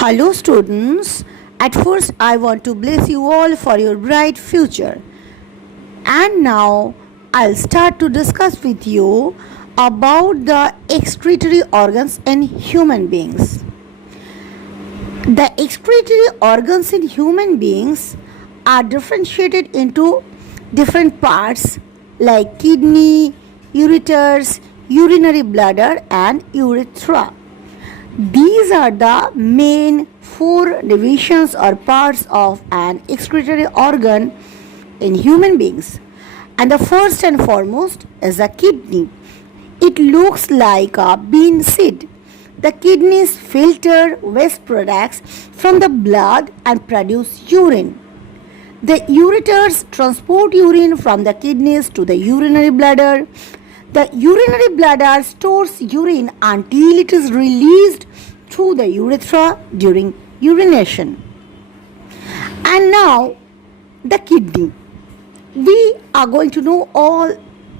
Hello students, at first I want to bless you all for your bright future. And now I'll start to discuss with you about the excretory organs in human beings. The excretory organs in human beings are differentiated into different parts like kidney, ureters, urinary bladder and urethra. These are the main four divisions or parts of an excretory organ in human beings. And the first and foremost is the kidney. It looks like a bean seed. The kidneys filter waste products from the blood and produce urine. The ureters transport urine from the kidneys to the urinary bladder. The urinary bladder stores urine until it is released through the urethra during urination. And now the kidney. We are going to know all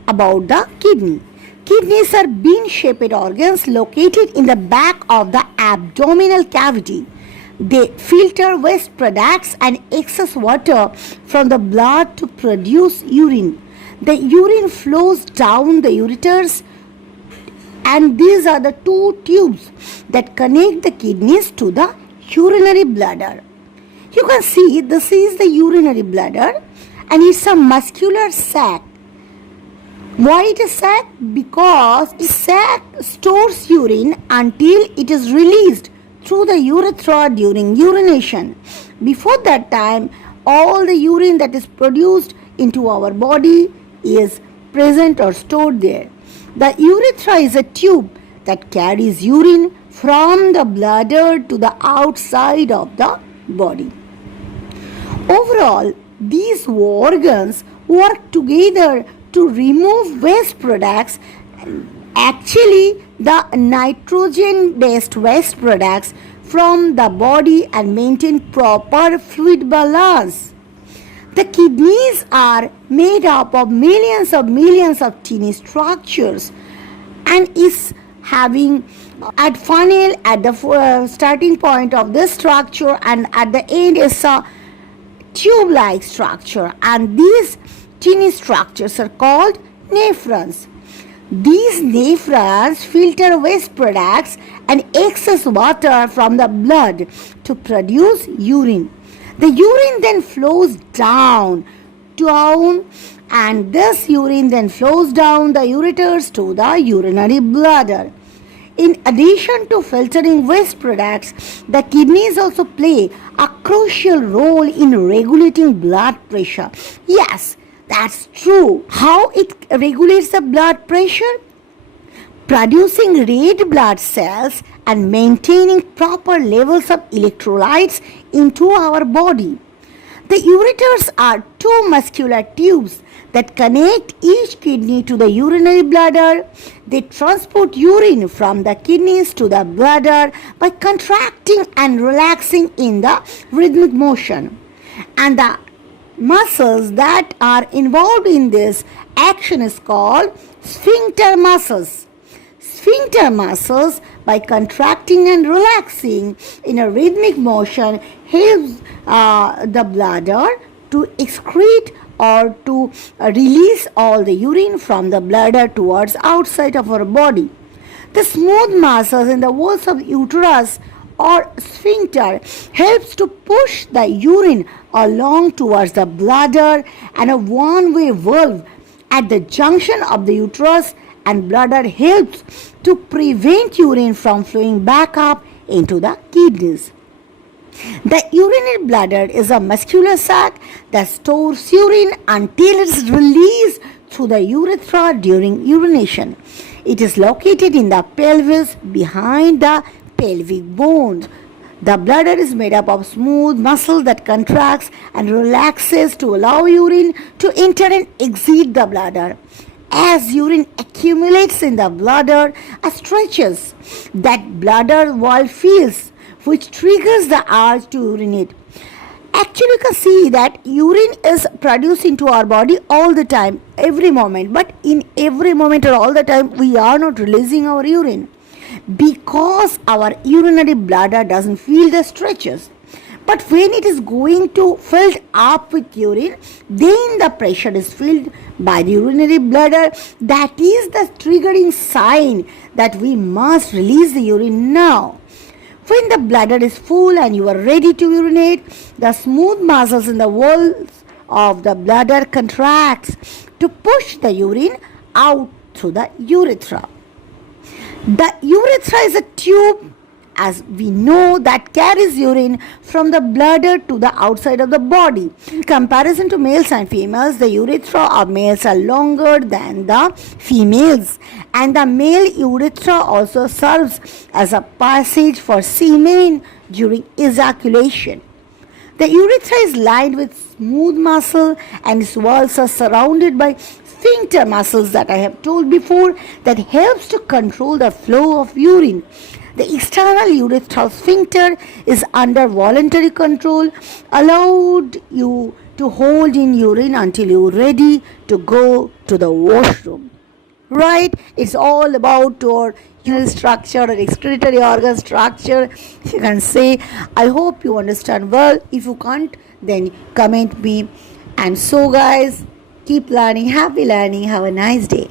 about the kidney. Kidneys are bean-shaped organs located in the back of the abdominal cavity. They filter waste products and excess water from the blood to produce urine. The urine flows down the ureters, and these are the two tubes that connect the kidneys to the urinary bladder. You can see this is the urinary bladder and it's a muscular sac. Why it is sac? Because the sac stores urine until it is released through the urethra during urination. Before that time, all the urine that is produced into our body is present or stored there. The urethra is a tube that carries urine from the bladder to the outside of the body. Overall, these organs work together to remove waste products, actually the nitrogen-based waste products from the body and maintain proper fluid balance. The kidneys are made up of millions of tiny structures and is having a funnel at the starting point of this structure, and at the end is a tube-like structure, and these tiny structures are called nephrons. These nephrons filter waste products and excess water from the blood to produce urine. The urine then flows down, and this urine then flows down the ureters to the urinary bladder. In addition to filtering waste products, the kidneys also play a crucial role in regulating blood pressure. Yes, that's true. How it regulates the blood pressure? Producing red blood cells and maintaining proper levels of electrolytes into our body. The ureters are two muscular tubes that connect each kidney to the urinary bladder. They transport urine from the kidneys to the bladder by contracting and relaxing in the rhythmic motion. And the muscles that are involved in this action is called sphincter muscles. Sphincter muscles, by contracting and relaxing in a rhythmic motion, helps the bladder to excrete or to release all the urine from the bladder towards outside of our body. The smooth muscles in the walls of uterus or sphincter helps to push the urine along towards the bladder, and a one-way valve at the junction of the uterus and bladder helps to prevent urine from flowing back up into the kidneys. The urinary bladder is a muscular sac that stores urine until it is released through the urethra during urination. It is located in the pelvis behind the pelvic bones. The bladder is made up of smooth muscle that contracts and relaxes to allow urine to enter and exit the bladder. As urine accumulates in the bladder, a stretches that bladder wall fills, which triggers the urge to urinate. Actually, you can see that urine is produced into our body all the time, every moment. But in every moment or all the time, we are not releasing our urine. because our urinary bladder doesn't feel the stretches. But when it is going to filled up with urine, then the pressure is filled by the urinary bladder. That is the triggering sign that we must release the urine now. When the bladder is full and you are ready to urinate, the smooth muscles in the walls of the bladder contracts to push the urine out through the urethra. The urethra is a tube, as we know, that carries urine from the bladder to the outside of the body. In comparison to males and females, the urethra of males are longer than the females, and the male urethra also serves as a passage for semen during ejaculation. The urethra is lined with smooth muscle and its walls are surrounded by sphincter muscles that I have told before that helps to control the flow of urine. The external urethral sphincter is under voluntary control, allowed you to hold in urine until you're ready to go to the washroom. Right? It's all about your urinary structure or excretory organ structure. You can say, I hope you understand well. If you can't, then comment me. And so guys, keep learning, happy learning, have a nice day.